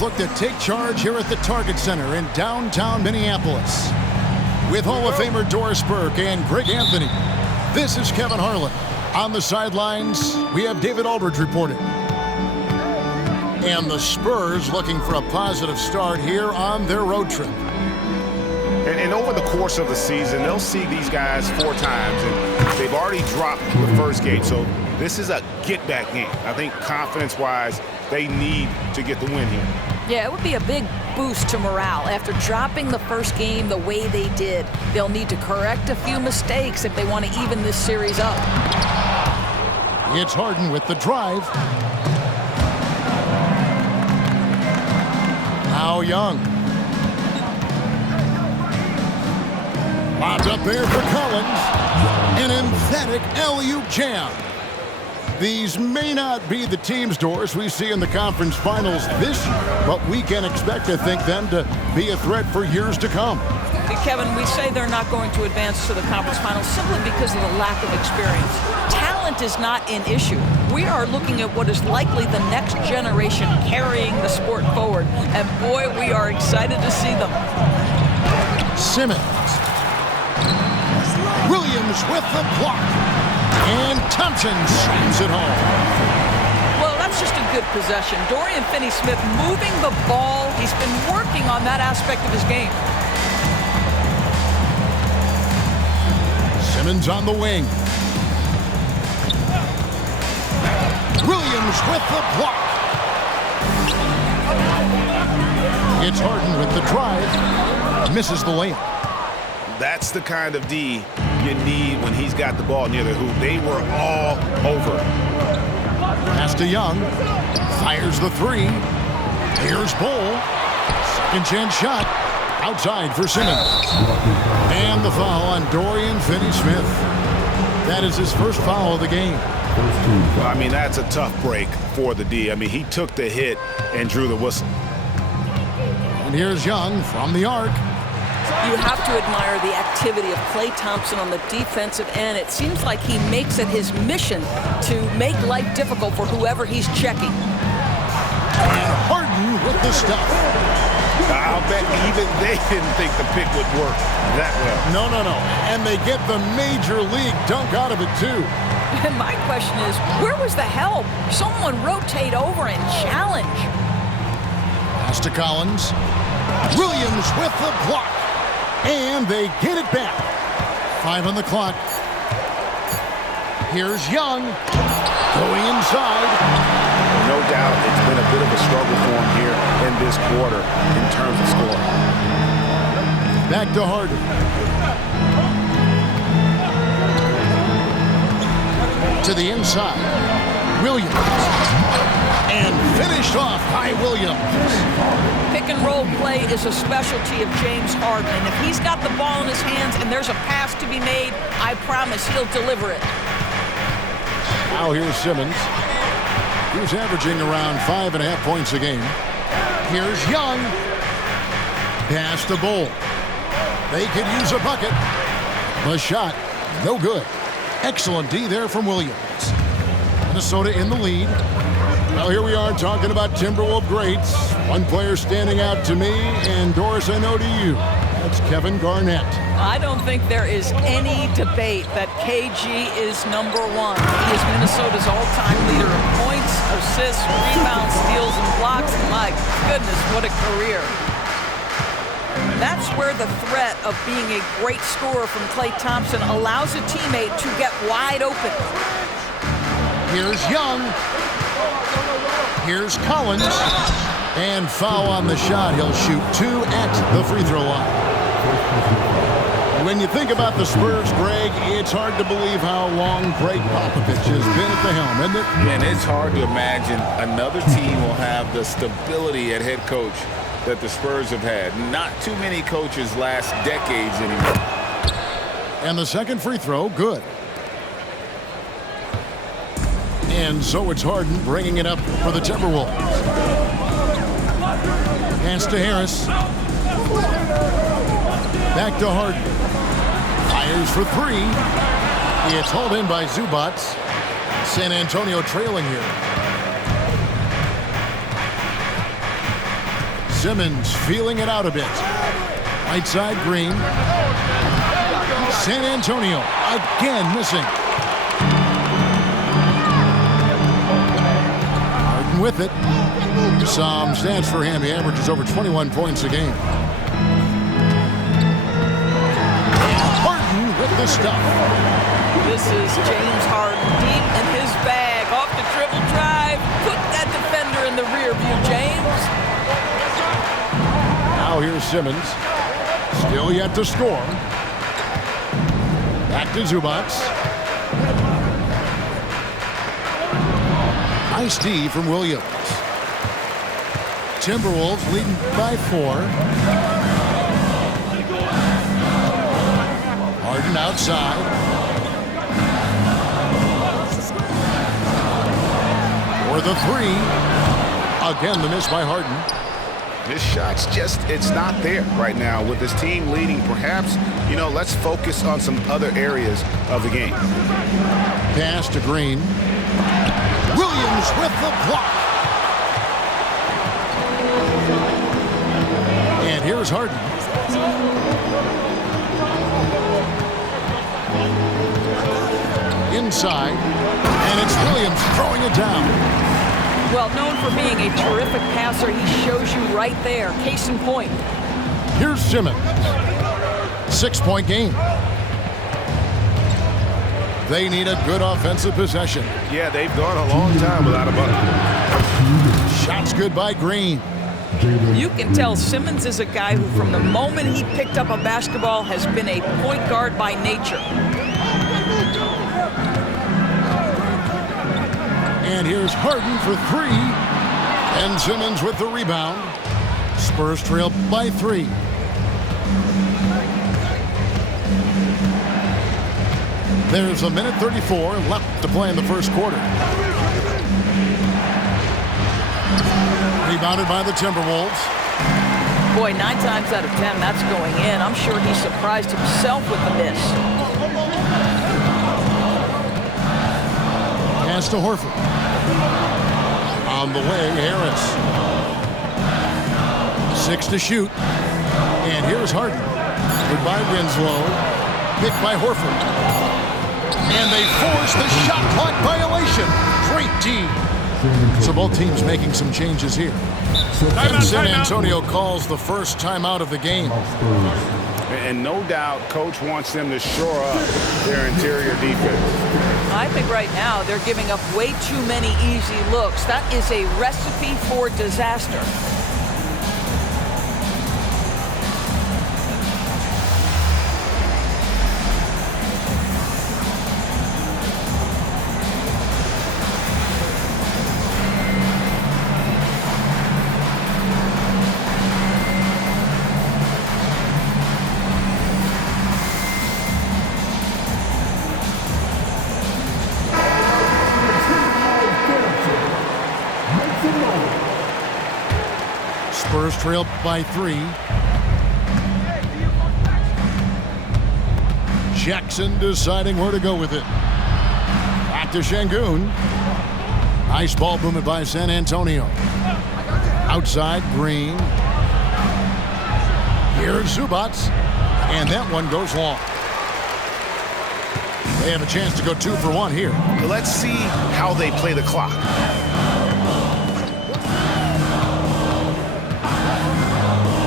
Look to take charge here at the Target Center in downtown Minneapolis. With Hall of Famer Doris Burke and Greg Anthony, this is Kevin Harlan. On the sidelines, we have David Aldridge reporting. And the Spurs looking for a positive start here on their road trip. And over the course of the season, they'll see these guys 4 times, and they've already dropped the first game. So this is a get-back game. I think confidence-wise, they need to get the win here. Yeah, it would be a big boost to morale. After dropping the first game the way they did, they'll need to correct a few mistakes if they want to even this series up. It's Harden with the drive. Now Young. Lobbed up there for Collins. An emphatic alley-oop jam. These may not be the teams, Doris, we see in the conference finals this year, but we can expect, I think, them to be a threat for years to come. Kevin, we say they're not going to advance to the conference finals simply because of the lack of experience. Talent is not an issue. We are looking at what is likely the next generation carrying the sport forward, and boy, we are excited to see them. Simmons. Williams with the block. And Thompson slams it home. Well, that's just a good possession. Dorian Finney-Smith moving the ball. He's been working on that aspect of his game. Simmons on the wing. Williams with the block. It's Harden with the drive. Misses the layup. That's the kind of D you need when he's got the ball near the hoop. They were all over. Pass to Young. Fires the 3. Here's Bull. Second chance shot. Outside for Simmons. And the foul on Dorian Finney-Smith. That is his first foul of the game. I mean, that's a tough break for the D. I mean, he took the hit and drew the whistle. And here's Young from the arc. You have to admire the activity of Klay Thompson on the defensive end. It seems like he makes it his mission to make life difficult for whoever he's checking. And Harden with the stuff. I'll bet even they didn't think the pick would work that well. No. And they get the major league dunk out of it, too. And my question is, where was the help? Someone rotate over and challenge. Pass to Collins. Williams with the block. And they get it back. 5 on the clock. Here's Young. Going inside. No doubt it's been a bit of a struggle for him here in this quarter in terms of scoring. Back to Harden. To the inside. Williams. And finished off by Williams. Pick and roll play is a specialty of James Harden, and if he's got the ball in his hands and there's a pass to be made, I promise he'll deliver it. Now here's Simmons. He's averaging around 5.5 points a game. Here's Young. Pass to Bull. They could use a bucket. The shot, no good. Excellent D there from Williams. Minnesota in the lead. Well, here we are talking about Timberwolves greats. One player standing out to me, and Doris, I know to you. That's Kevin Garnett. I don't think there is any debate that KG is number 1. He is Minnesota's all-time leader in points, assists, rebounds, steals, and blocks. My goodness, what a career. That's where the threat of being a great scorer from Klay Thompson allows a teammate to get wide open. Here's Young. Here's Collins. And foul on the shot. He'll shoot 2 at the free throw line. When you think about the Spurs, Greg, it's hard to believe how long Greg Popovich has been at the helm, isn't it? And it's hard to imagine another team will have the stability at head coach that the Spurs have had. Not too many coaches last decades anymore. And the second free throw, good. And so it's Harden bringing it up for the Timberwolves. Pass to Harris. Back to Harden. Fires for 3. It's hauled in by Zubac. San Antonio trailing here. Simmons feeling it out a bit. Right side, Green. San Antonio again missing. Harden with it. Some stats for him. He averages over 21 points a game. Harden with the stuff. This is James Harden deep in his bag. Off the dribble drive. Put that defender in the rear view, James. Now here's Simmons. Still yet to score. Back to Zubac. Nice D from Williams. Timberwolves leading by 4. Harden outside. For the 3. Again, the miss by Harden. His shot's just, it's not there right now with this team leading. Perhaps, let's focus on some other areas of the game. Pass to Green. Williams with the block. And here's Harden. Inside. And it's Williams throwing it down. Well, known for being a terrific passer, he shows you right there. Case in point. Here's Simmons. 6-point game. They need a good offensive possession. Yeah, they've gone a long time without a bucket. Shots good by Green. You can tell Simmons is a guy who, from the moment he picked up a basketball, has been a point guard by nature. And here's Harden for 3. And Simmons with the rebound. Spurs trail by 3. There's a minute 34 left to play in the first quarter. Rebounded by the Timberwolves. Boy, 9 times out of 10, that's going in. I'm sure he surprised himself with the miss. Pass to Horford. On the way, Harris. 6 to shoot. And here's Harden. Goodbye, Winslow. Picked by Horford. And they force the shot clock violation. Great D. So both teams making some changes here. And San Antonio calls the first timeout of the game. And no doubt, Coach wants them to shore up their interior defense. I think right now they're giving up way too many easy looks. That is a recipe for disaster. Spurs trail by 3. Jackson deciding where to go with it. Back to Şengün. Nice ball movement by San Antonio. Outside, Green. Here's Zubac. And that one goes long. They have a chance to go 2 for 1 here. Let's see how they play the clock.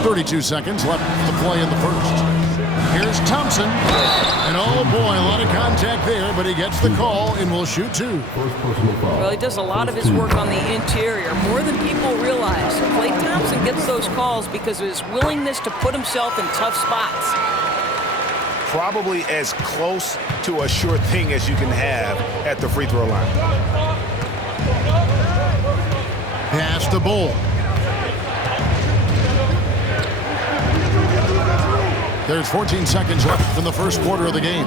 32 seconds left to play in the first. Here's Thompson. And oh boy, a lot of contact there, but he gets the call and will shoot 2. Well, he does a lot of his work on the interior, more than people realize. Klay Thompson gets those calls because of his willingness to put himself in tough spots. Probably as close to a sure thing as you can have at the free throw line. Pass to Bull. There's 14 seconds left in the first quarter of the game.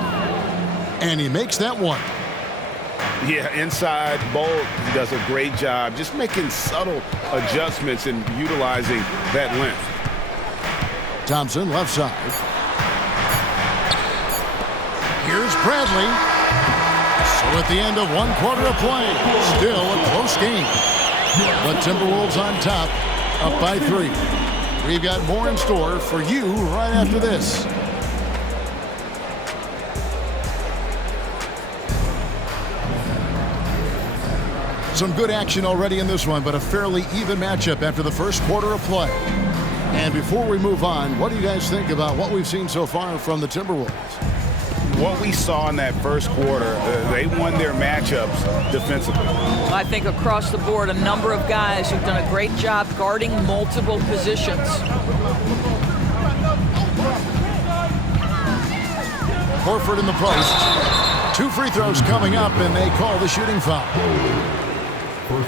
And he makes that one. Yeah, inside, Bull does a great job just making subtle adjustments and utilizing that length. Thompson, left side. Here's Bradley. So at the end of 1 quarter of play, still a close game. But Timberwolves on top, up by 3. We've got more in store for you right after this. Some good action already in this one, but a fairly even matchup after the first quarter of play. And before we move on, what do you guys think about what we've seen so far from the Timberwolves? What we saw in that first quarter, they won their matchups defensively. I think across the board, a number of guys who've done a great job guarding multiple positions. Horford in the post. 2 free throws coming up, and they call the shooting foul.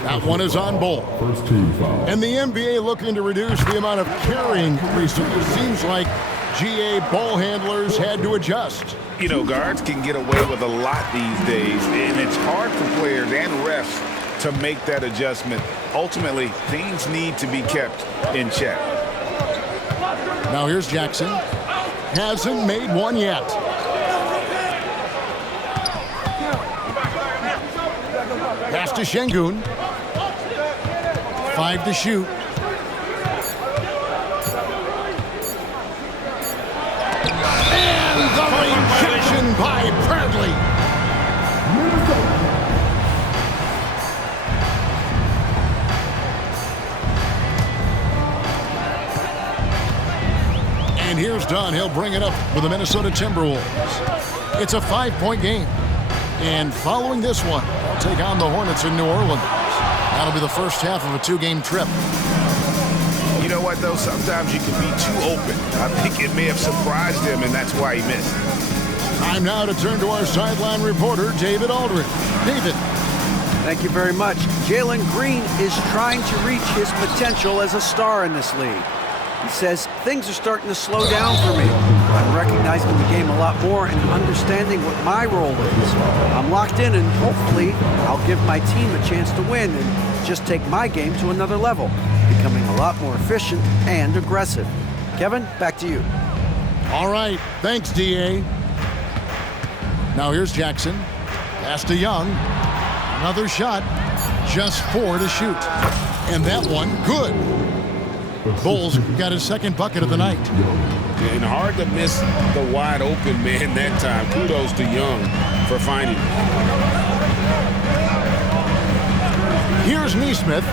That one is on Bol. First team foul. And the NBA looking to reduce the amount of carrying recently. It seems like GA ball handlers had to adjust. You know, guards can get away with a lot these days, and it's hard for players and refs to make that adjustment. Ultimately, things need to be kept in check. Now here's Jackson. Hasn't made one yet. Pass to Şengün. 5 to shoot. And the rejection by Bradley. And here's Dunn. He'll bring it up with the Minnesota Timberwolves. It's a 5-point game. And following this one, they'll take on the Hornets in New Orleans. That'll be the first half of a 2-game trip. You know what, though? Sometimes you can be too open. I think it may have surprised him, and that's why he missed. Time now to turn to our sideline reporter, David Aldridge. David. Thank you very much. Jalen Green is trying to reach his potential as a star in this league. He says, things are starting to slow down for me. I'm recognizing the game a lot more and understanding what my role is. I'm locked in, and hopefully I'll give my team a chance to win and just take my game to another level, becoming a lot more efficient and aggressive. Kevin, back to you. All right. Thanks, D.A. Now here's Jackson. Pass to Young. Another shot. Just 4 to shoot. And that one, good. Bol's got his second bucket of the night. And hard to miss the wide open man that time. Kudos to Young for finding him. Here's Nesmith.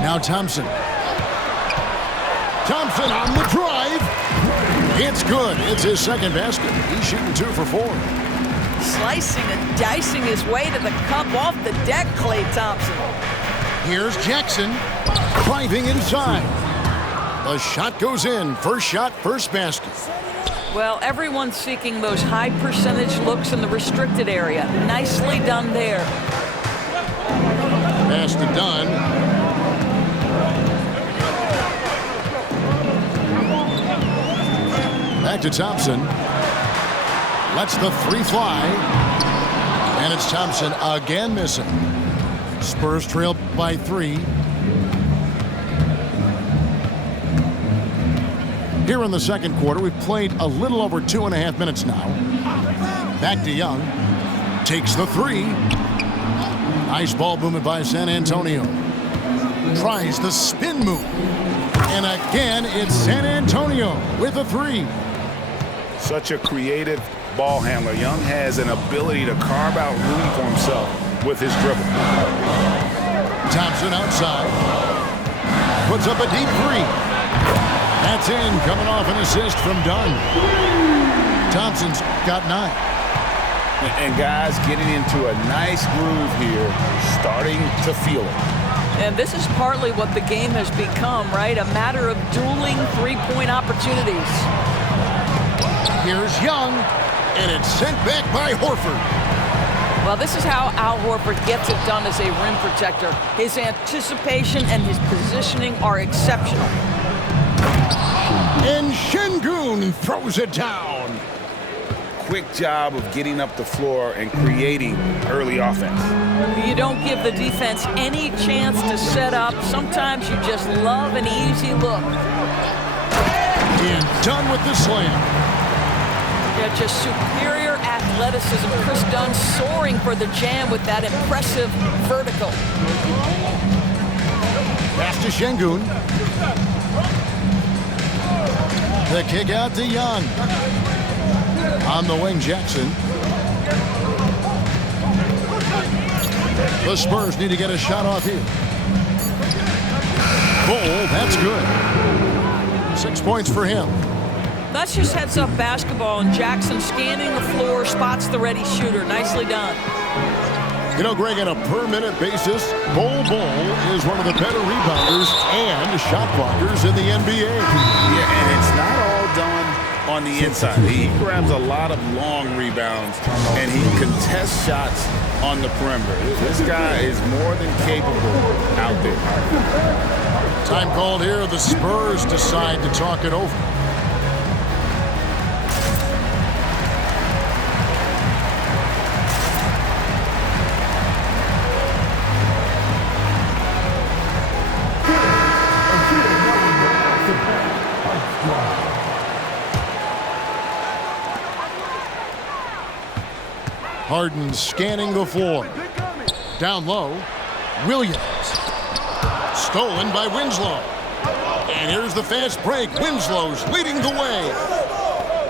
Now Thompson. Thompson on the drive. It's good. It's his second basket. He's shooting 2 for 4. Slicing and dicing his way to the cup off the deck, Klay Thompson. Here's Jackson driving inside. The shot goes in. First shot, first basket. Well, everyone's seeking those high percentage looks in the restricted area. Nicely done there. Pass to Dunn. Back to Thompson. Lets the 3 fly. And it's Thompson again missing. Spurs trail by 3. Here in the second quarter, we've played a little over 2.5 minutes now. Back to Young. Takes the 3. Nice ball movement by San Antonio. Tries the spin move. And again, it's San Antonio with a 3. Such a creative ball handler. Young has an ability to carve out room for himself with his dribble. Thompson outside. Puts up a deep 3. That's in, coming off an assist from Dunn. Thompson's got 9. And guys getting into a nice groove here, starting to feel it. And this is partly what the game has become, right? A matter of dueling 3-point opportunities. Here's Young, and it's sent back by Horford. Well, this is how Al Horford gets it done as a rim protector. His anticipation and his positioning are exceptional. And Şengün throws it down. Quick job of getting up the floor and creating early offense. You don't give the defense any chance to set up. Sometimes you just love an easy look. And done with the slam. Yeah, just superior athleticism. Chris Dunn soaring for the jam with that impressive vertical. to Şengün. The kick out to Young. On the wing, Jackson. The Spurs need to get a shot off here. Bull, that's good. 6 points for him. That's just heads-up basketball, and Jackson scanning the floor, spots the ready shooter. Nicely done. You know, Greg, on a per-minute basis, Bull is one of the better rebounders and shot blockers in the NBA. Yeah, and it's not all done on the inside. He grabs a lot of long rebounds, and he contests shots on the perimeter. This guy is more than capable out there. Time called here. The Spurs decide to talk it over. Harden scanning the floor. Down low, Williams. Stolen by Winslow. And here's the fast break. Winslow's leading the way.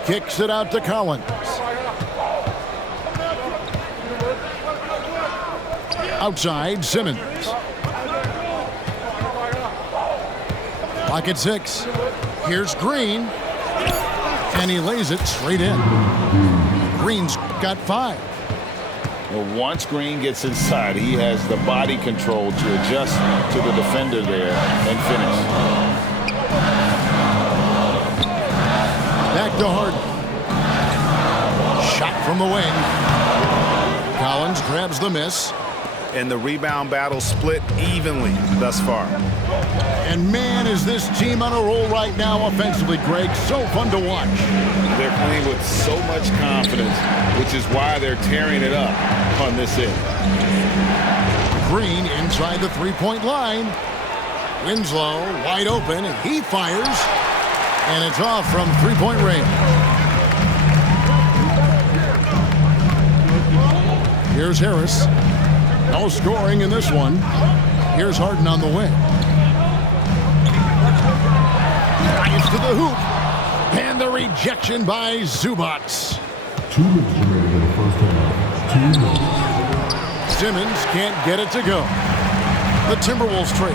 Kicks it out to Collins. Outside, Simmons. Clock at 6. Here's Green. And he lays it straight in. Green's got 5. Well, once Green gets inside, he has the body control to adjust to the defender there and finish. Back to Harden. Shot from the wing. Collins grabs the miss. And the rebound battle split evenly thus far. And man, is this team on a roll right now offensively, Greg. So fun to watch. They're playing with so much confidence, which is why they're tearing it up on this end. Green inside the three-point line. Winslow wide open. He fires. And it's off from three-point range. Here's Harris. No scoring in this one. Here's Harden on the wing. Drives to the hoop. And the rejection by Zubac. 2 minutes remaining in the first half. 2 minutes. Simmons can't get it to go. The Timberwolves trail.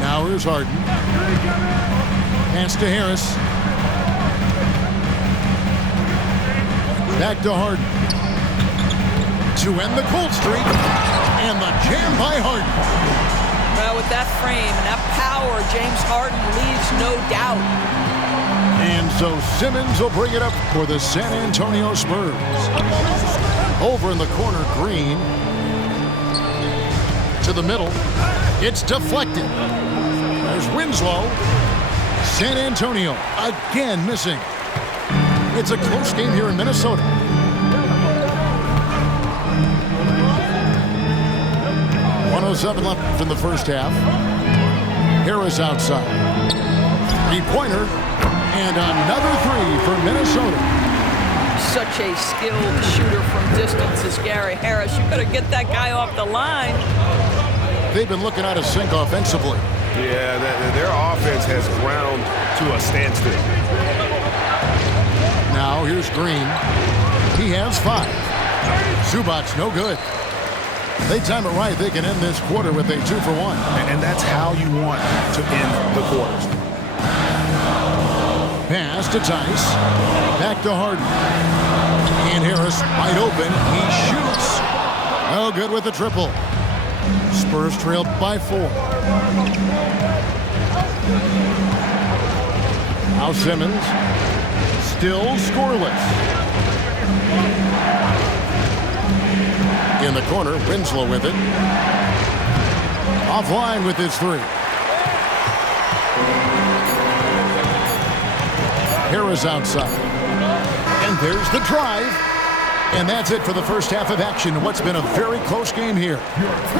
Now here's Harden. Pass to Harris. Back to Harden. To end the cold streak. And the jam by Harden. Well, with that frame and that power, James Harden leaves no doubt. And so Simmons will bring it up for the San Antonio Spurs. Over in the corner, Green. To the middle. It's deflected. There's Winslow. San Antonio again missing. It's a close game here in Minnesota. .107 left in the first half. Harris outside. Three-pointer. And another three for Minnesota. Such a skilled shooter from distance is Gary Harris. You better get that guy off the line. They've been looking out of sync offensively. Yeah, their offense has ground to a standstill. Now here's Green. He has 5. Zubac no good. They time it right. They can end this quarter with a 2-for-1. And that's how you want to end the quarters. Pass to Tice. Back to Harden. And Harris wide open. He shoots. Oh, good with the triple. Spurs trailed by 4. Now Simmons. Still scoreless. In the corner, Winslow with it. Offline with his 3. Harris outside. And there's the drive. And that's it for the first half of action. What's been a very close game here.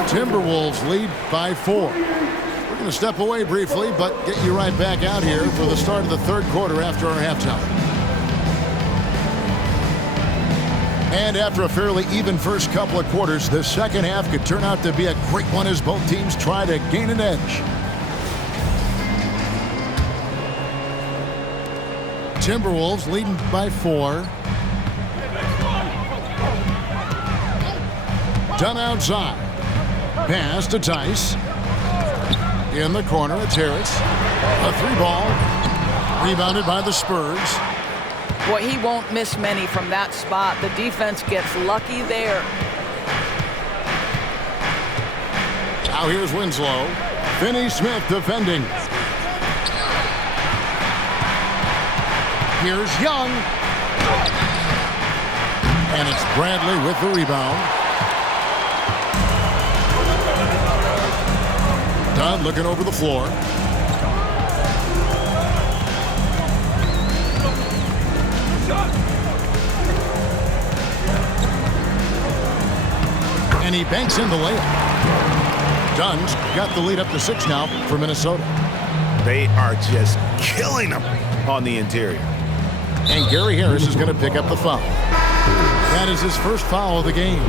Timberwolves lead by 4. We're going to step away briefly, but get you right back out here for the start of the third quarter after our halftime. And after a fairly even first couple of quarters, the second half could turn out to be a great one as both teams try to gain an edge. Timberwolves leading by 4. Done outside. Pass to Tice. In the corner, it's Harris. A 3-ball. Rebounded by the Spurs. Boy, he won't miss many from that spot. The defense gets lucky there. Now here's Winslow. Finney-Smith defending. Here's Young. And it's Bradley with the rebound. Dunn looking over the floor. And he banks in the layup. Dunn's got the lead up to 6 now for Minnesota. They are just killing them on the interior. And Gary Harris is going to pick up the foul. That is his first foul of the game.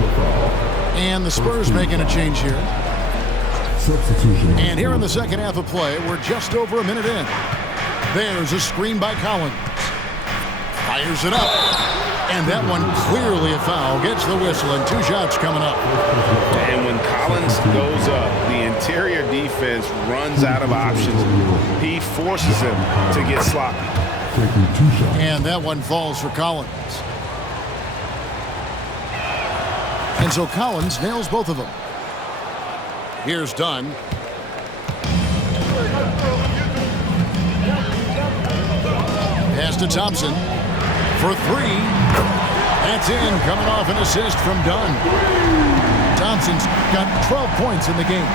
And the Spurs making a change here. Substitution. And here in the second half of play, we're just over a minute in. There's a screen by Collins. Fires it up. And that one clearly a foul. Gets the whistle and 2 shots coming up. And when Collins goes up, the interior defense runs out of options. He forces him to get sloppy. Taking 2 shots. And that one falls for Collins. And so Collins nails both of them. Here's Dunn. Pass to Thompson for 3. That's in, coming off an assist from Dunn. Thompson's got 12 points in the game.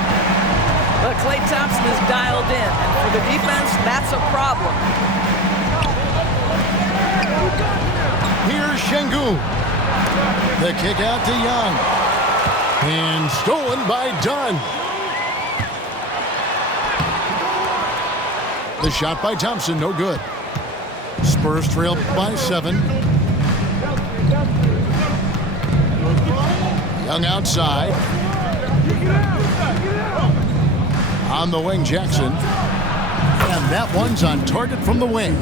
But Klay Thompson is dialed in, and for the defense, that's a problem. Here's Şengün. The kick out to Young. And stolen by Dunn. The shot by Thompson, no good. Spurs trail by 7. Young outside. On the wing, Jackson. And that one's on target from the wing.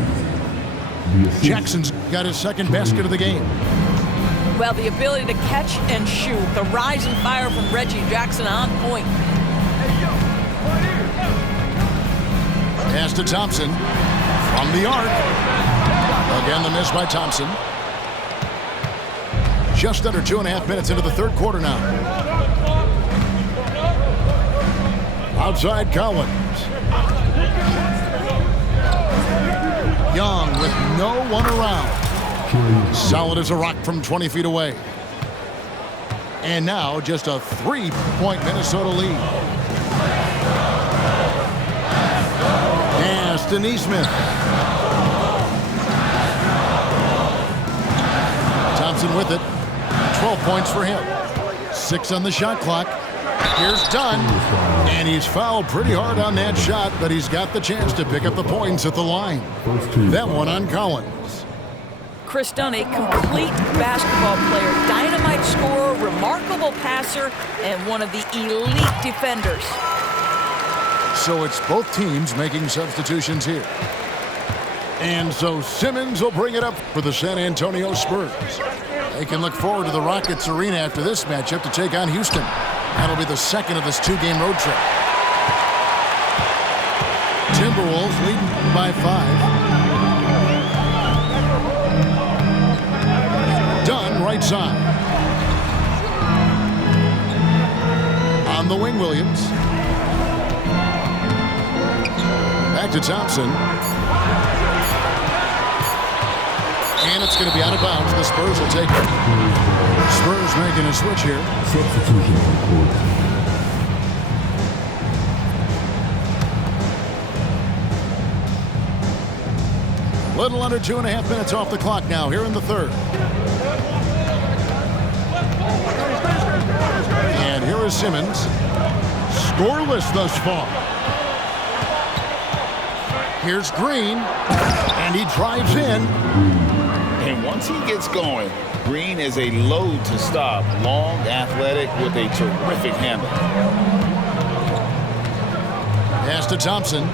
Jackson's got his second basket of the game. Well, the ability to catch and shoot. The rise and fire from Reggie Jackson on point. Pass to Thompson. From the arc. Again, the miss by Thompson. Just under 2.5 minutes into the third quarter now. Outside Collins. Young with no one around. Solid as a rock from 20 feet away. And now just a 3-point Minnesota lead. Pass to Nesmith. Thompson with it. 12 points for him. 6 on the shot clock. Here's Dunn. And he's fouled pretty hard on that shot, but he's got the chance to pick up the points at the line. That one on Collins. Chris Dunn, a complete basketball player, dynamite scorer, remarkable passer, and one of the elite defenders. So it's both teams making substitutions here. And so Simmons will bring it up for the San Antonio Spurs. They can look forward to the Rockets Arena after this matchup to take on Houston. That'll be the second of this 2-game road trip. Timberwolves leading by 5. Dunn right side. On the wing, Williams. Back to Thompson. And it's going to be out of bounds. The Spurs will take it. Spurs making a switch here. Substitution on court. Little under 2.5 minutes off the clock now here in the third. And here is Simmons. Scoreless thus far. Here's Green. And he drives in. And Once he gets going, Green is a load to stop. Long, athletic, with a terrific handle. Pass to Thompson.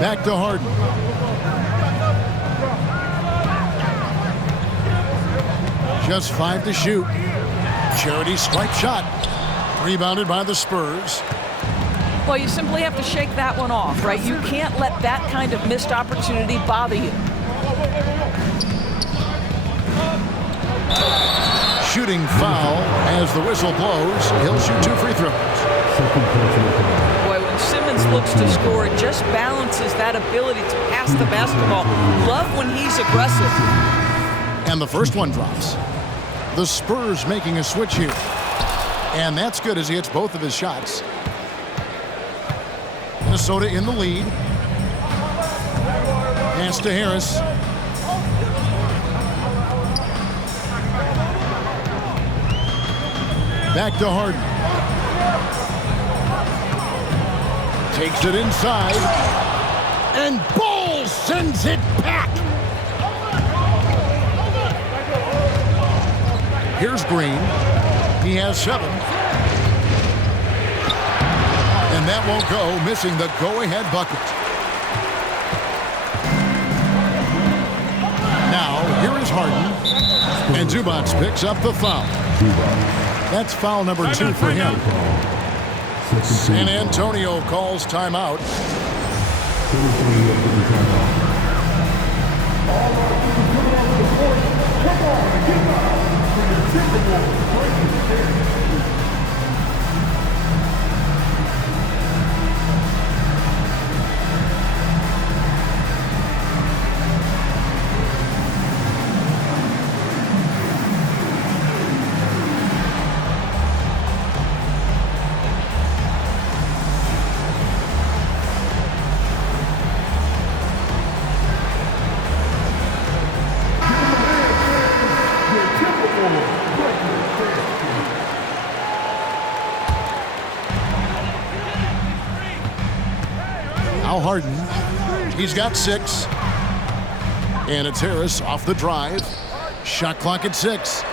Back to Harden. Just 5 to shoot. Charity stripe shot. Rebounded by the Spurs. Well, you simply have to shake that one off, right? You can't let that kind of missed opportunity bother you. Shooting foul as the whistle blows. He'll shoot 2 free throws. Boy, when Simmons looks to score, it just balances that ability to pass the basketball. Love when he's aggressive. And the first one drops. The Spurs making a switch here. And that's good as he hits both of his shots. Minnesota in the lead. Pass to Harris. Back to Harden. Takes it inside. And Ball sends it back. Here's Green. He has 7. And that won't go, missing the go-ahead bucket. Now, here is Harden. And Zubac picks up the foul. That's foul number 2 for him. San Antonio calls timeout. Harden. He's got 6. And it's Harris off the drive. Shot clock at 6.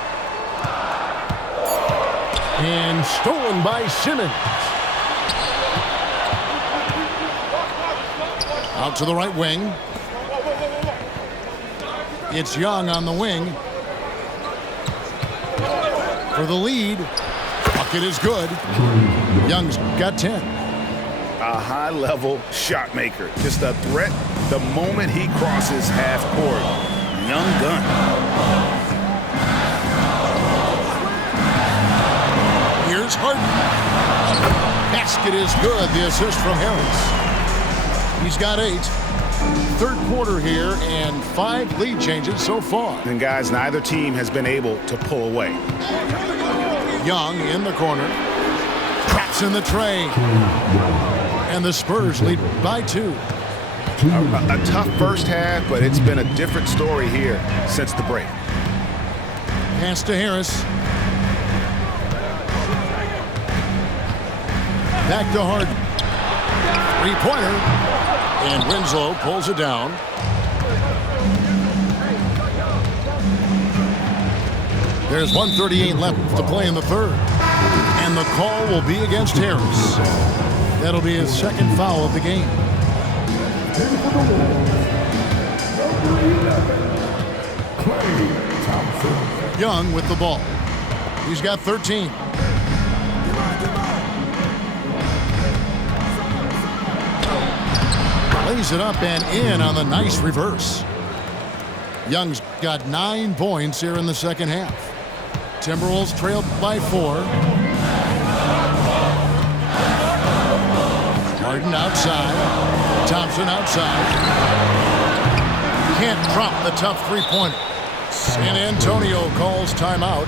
And stolen by Simmons. Out to the right wing. It's Young on the wing. For the lead. Bucket is good. Young's got 10. A high-level shot maker. Just a threat the moment he crosses half court. Young gun. Here's Harden. Basket is good. The assist from Harris. He's got 8. Third quarter here and 5 lead changes so far. And guys, neither team has been able to pull away. Young in the corner. Traps in the tray. And the Spurs lead by 2. A tough first half, but it's been a different story here since the break. Pass to Harris. Back to Harden. 3-pointer. And Winslow pulls it down. There's 1:38 left to play in the third. And the call will be against Harris. That'll be his second foul of the game. Young with the ball. He's got 13. Lays it up and in on the nice reverse. Young's got 9 points here in the second half. Timberwolves trailed by 4. Harden outside. Thompson outside. Can't drop the tough 3-pointer. San Antonio calls timeout.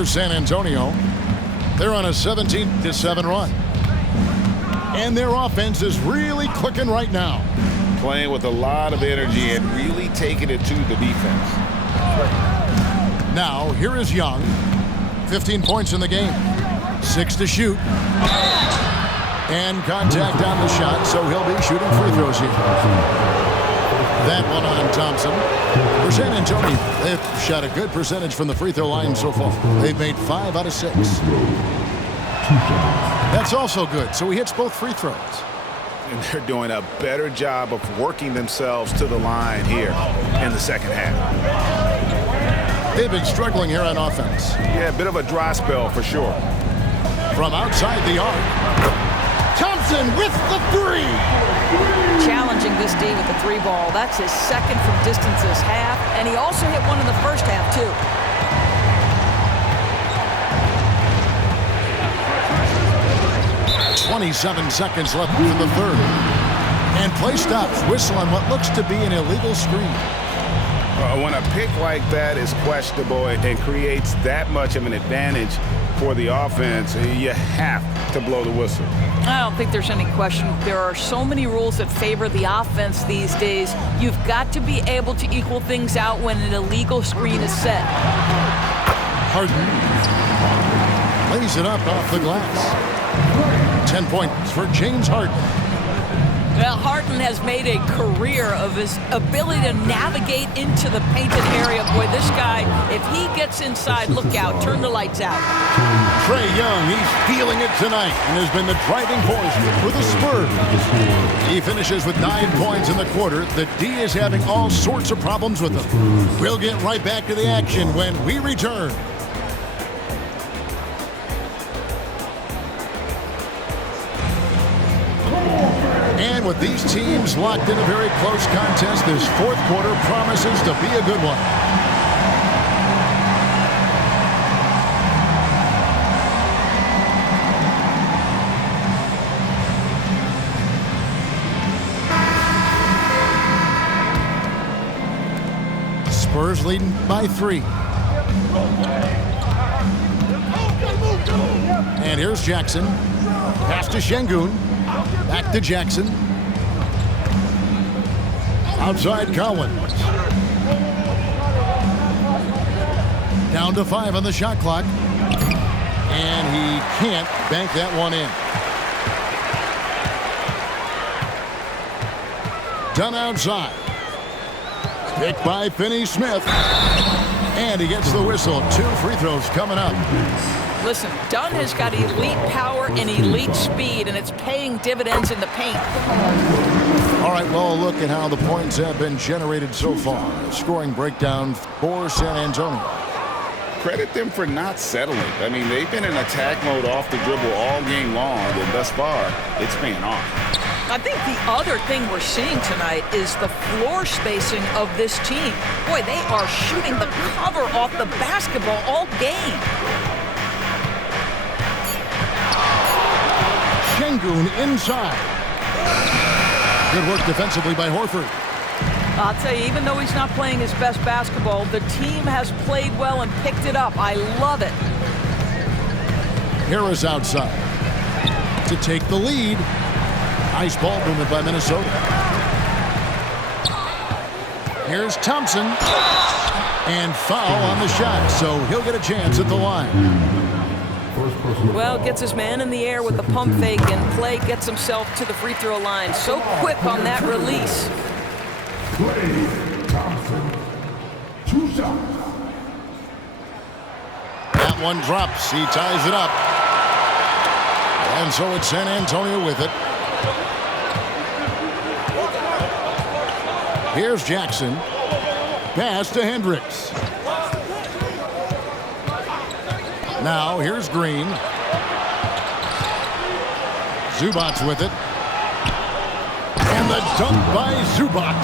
Here's San Antonio. They're on a 17-7 run. And their offense is really clicking right now. Playing with a lot of energy and really taking it to the defense. Now, here is Young. 15 points in the game. 6 to shoot. And contact on the shot, so he'll be shooting free throws here. That one on Thompson. For San Antonio, they've shot a good percentage from the free throw line so far. They've made 5 out of 6. That's also good, so he hits both free throws. And they're doing a better job of working themselves to the line here in the second half. They've been struggling here on offense. Yeah, a bit of a dry spell for sure. From outside the arc, Thompson with the 3. Challenging this D with the 3 ball. That's his second from distance this half, and he also hit one in the first half, too. .27 seconds left in the third. And play stops. Whistle on what looks to be an illegal screen. When a pick like that is questionable and creates that much of an advantage for the offense, you have to blow the whistle. I don't think there's any question. There are so many rules that favor the offense these days. You've got to be able to equal things out when an illegal screen is set. Harden lays it up off the glass. 10 points for James Harden. Well, Harden has made a career of his ability to navigate into the painted area. Boy, this guy, if he gets inside, look out, turn the lights out. Trae Young, he's feeling it tonight and has been the driving force for the Spurs. He finishes with 9 points in the quarter. The D is having all sorts of problems with him. We'll get right back to the action when we return. And with these teams locked in a very close contest, this fourth quarter promises to be a good one. Spurs leading by 3. And here's Jackson. Pass to Şengün. Back to Jackson. Outside Collins. Down to 5 on the shot clock. And he can't bank that one in. Done outside. Picked by Finney-Smith. And he gets the whistle. 2 free throws coming up. Listen, Dunn has got elite power and elite speed, and it's paying dividends in the paint. All right, well, look at how the points have been generated so far. A scoring breakdown for San Antonio. Credit them for not settling. I mean, they've been in attack mode off the dribble all game long, and thus far, it's paying off. I think the other thing we're seeing tonight is the floor spacing of this team. Boy, they are shooting the cover off the basketball all game. Şengün inside. Good work defensively by Horford. I'll tell you, even though he's not playing his best basketball, the team has played well and picked it up. I love it. Harris outside to take the lead. Nice ball movement by Minnesota. Here's Thompson. And foul on the shot, so he'll get a chance at the line. Well, gets his man in the air with the pump fake, and Clay gets himself to the free throw line. So quick on that release. Thompson. 2 shots. That one drops. He ties it up. And so it's San Antonio with it. Here's Jackson. Pass to Hendricks. Now here's Green. Zubac's with it. And the dunk by Zubac.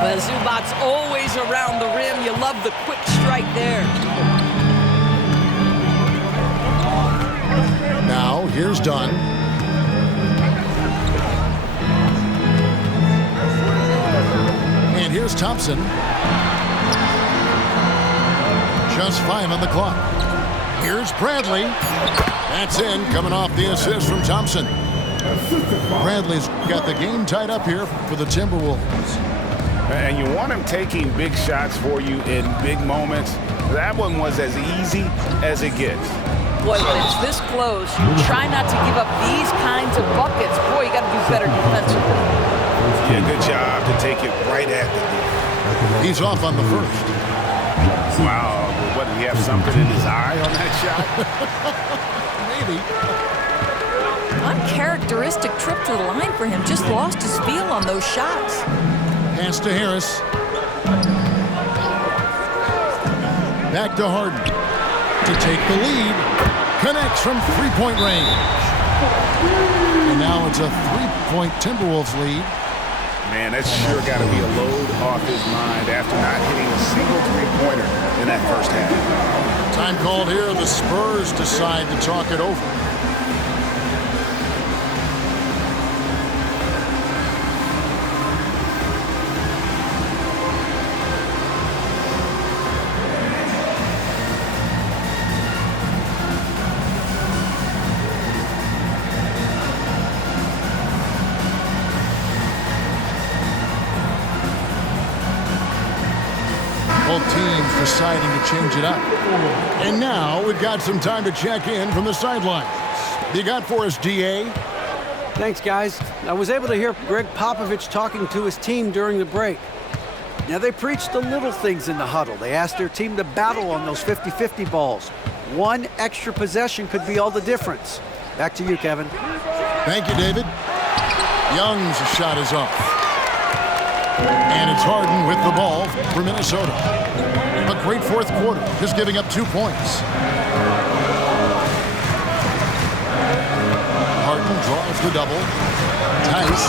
Well, Zubac's always around the rim. You love the quick strike there. Now here's Dunn. And here's Thompson. Just 5 on the clock. Here's Bradley. That's in, coming off the assist from Thompson. Bradley's got the game tied up here for the Timberwolves. And you want him taking big shots for you in big moments. That one was as easy as it gets. Boy, when it's this close, you try not to give up these kinds of buckets. Boy, you got to do better defensively. Yeah, good job to take it right at the D. He's off on the first. Wow, what, did he have something in his eye on that shot? Maybe. Uncharacteristic trip to the line for him. Just lost his feel on those shots. Pass to Harris. Back to Harden. To take the lead. Connects from three-point range. And now it's a three-point Timberwolves lead. Man, that's sure got to be a load off his mind after not hitting a single three-pointer in that first half. Time called here. The Spurs decide to talk it over. Both teams deciding to change it up. And now we've got some time to check in from the sidelines. You got for us, DA? Thanks, guys. I was able to hear Greg Popovich talking to his team during the break. Now, they preached the little things in the huddle. They asked their team to battle on those 50-50 balls. One extra possession could be all the difference. Back to you, Kevin. Thank you, David. Young's shot is off. And it's Harden with the ball for Minnesota. A great fourth quarter, just giving up 2 points. Harden draws the double. Tice.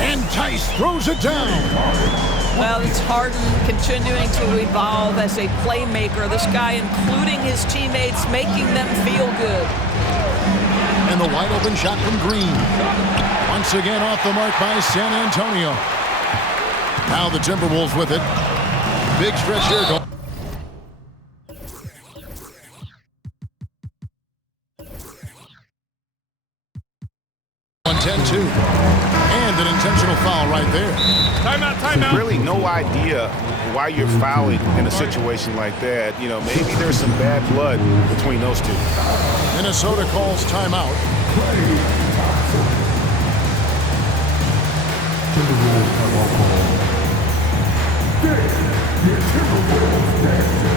And Tice throws it down. Well, it's Harden continuing to evolve as a playmaker. This guy, including his teammates, making them feel good. And the wide open shot from Green. Once again off the mark by San Antonio. Now the Timberwolves with it. Big stretch here. 10-2. And an intentional foul right there. Timeout, timeout. Really no idea why you're fouling in a situation like that. You know, maybe there's some bad blood between those two. Minnesota calls timeout. Timberwolves timeout call. Timberwolves dancing.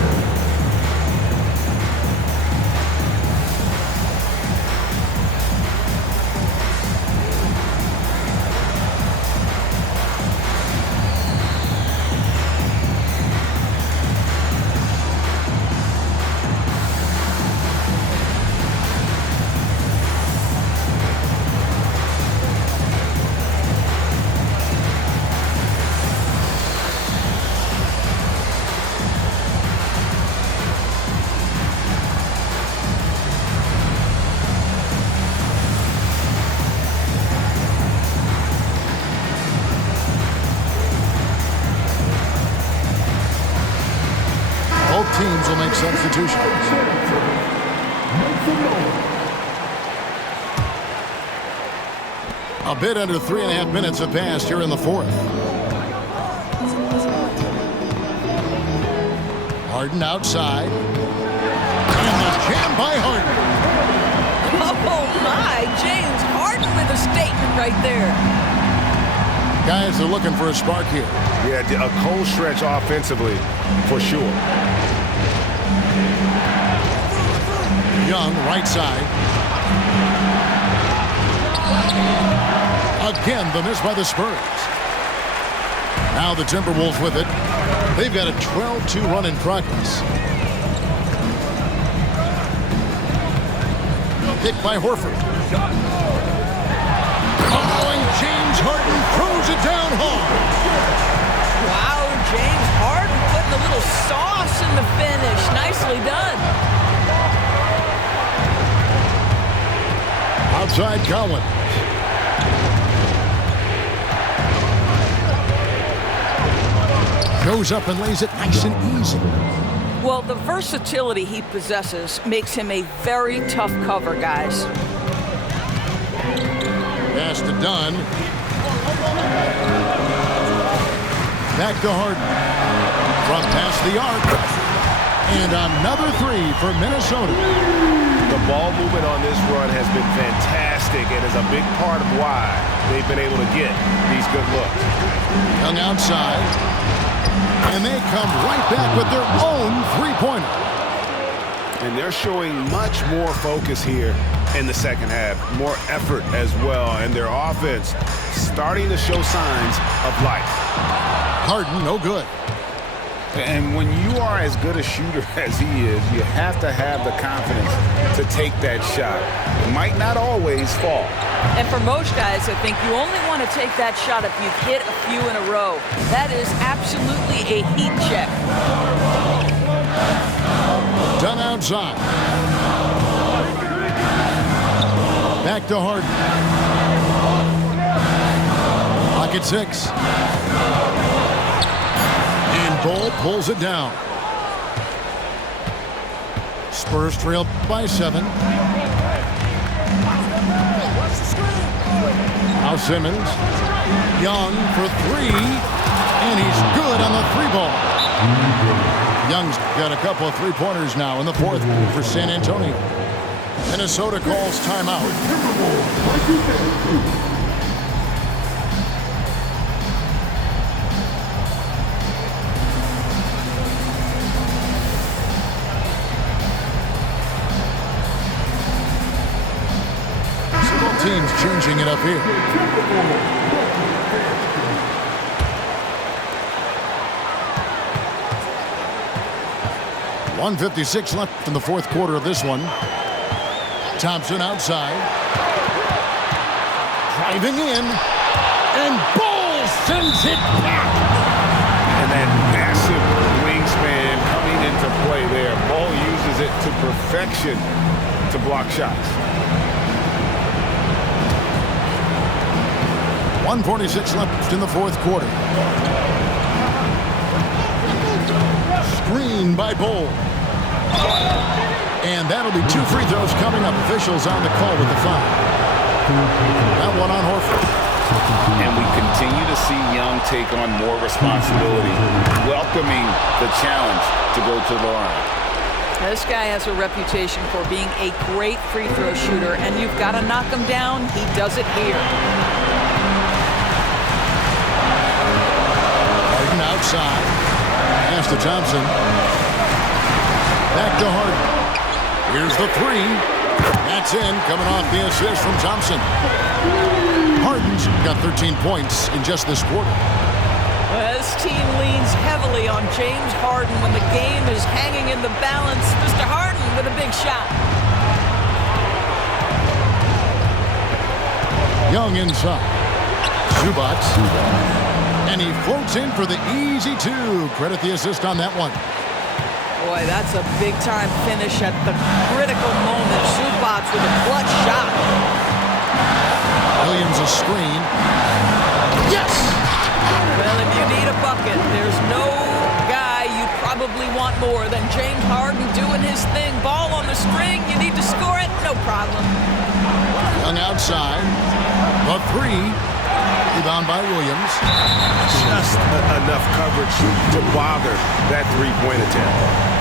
Teams will make substitutions. A bit under 3.5 minutes have passed here in the fourth. Harden outside. And the jam by Harden. Oh, my. James Harden with a statement right there. Guys are looking for a spark here. Yeah, a cold stretch offensively for sure. Young, right side. Again, the miss by the Spurs. Now the Timberwolves with it. They've got a 12-2 run in progress. Pick by Horford. Oh, and James Harden throws it down hard. Wow, James Harden putting a little sauce in the finish. Nicely done. Outside Collins. Goes up and lays it nice and easy. Well, the versatility he possesses makes him a very tough cover, guys. Pass to Dunn. Back to Harden. From past the arc. And another three for Minnesota. The ball movement on this run has been fantastic and is a big part of why they've been able to get these good looks. Young outside. And they come right back with their own three-pointer. And they're showing much more focus here in the second half. More effort as well. And their offense starting to show signs of life. Harden, no good. And when you are as good a shooter as he is, you have to have the confidence to take that shot. It might not always fall. And for most guys, I think you only want to take that shot if you've hit a few in a row. That is absolutely a heat check. Done outside. Back to Harden. Pocket 6. And Bull pulls it down. Spurs trail by 7. Now Simmons. Young for 3. And he's good on the 3-ball. Young's got a couple of three-pointers now in the fourth for San Antonio. Minnesota calls timeout. Both teams changing it up here. 1:56 left in the fourth quarter of this one. Thompson outside. Driving in. And Bull sends it back. And that massive wingspan coming into play there. Bull uses it to perfection to block shots. 1:46 left in the fourth quarter. Screen by Bull. And that'll be 2 free throws coming up. Officials on the call with the foul. That one on Horford. And we continue to see Young take on more responsibility, welcoming the challenge to go to the line. This guy has a reputation for being a great free throw shooter, and you've got to knock him down. He does it here. Harden outside. Pass to Thompson. Back to Harden. Here's the 3. That's in, coming off the assist from Thompson. Harden's got 13 points in just this quarter. Well, this team leans heavily on James Harden when the game is hanging in the balance. Mr. Harden with a big shot. Young inside. Zubac. And he floats in for the easy 2. Credit the assist on that one. Boy, that's a big-time finish at the critical moment. Zubac with a clutch shot. Williams a screen. Yes! Well, if you need a bucket, there's no guy you probably want more than James Harden doing his thing. Ball on the string, you need to score it, no problem. Young outside. The 3. Rebound by Williams. Just enough coverage to bother that three-point attempt.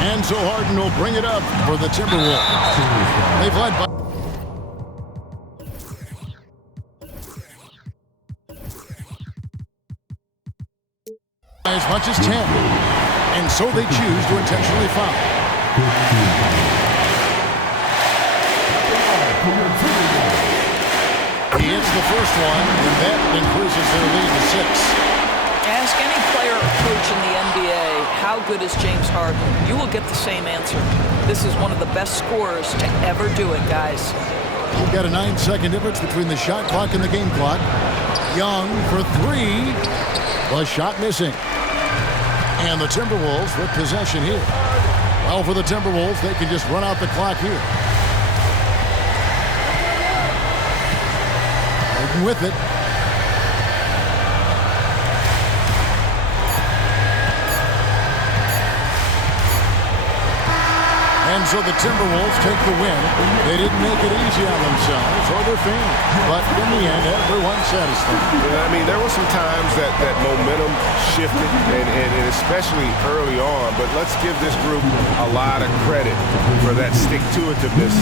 And so Harden will bring it up for the Timberwolves. They've led by as much as 10. And so they choose to intentionally foul. He hits the first one, and that increases their lead to 6. Ask any player or coach in the NBA, how good is James Harden? You will get the same answer. This is one of the best scorers to ever do it, guys. We've got a 9-second difference between the shot clock and the game clock. Young for 3. The shot missing. And the Timberwolves with possession here. Well, for the Timberwolves, they can just run out the clock here. Harden with it. And so the Timberwolves take the win. They didn't make it easy on themselves or their fans. But in the end, everyone's satisfied. Yeah, I mean, there were some times that momentum shifted, and especially early on. But let's give this group a lot of credit for that stick-to-itiveness.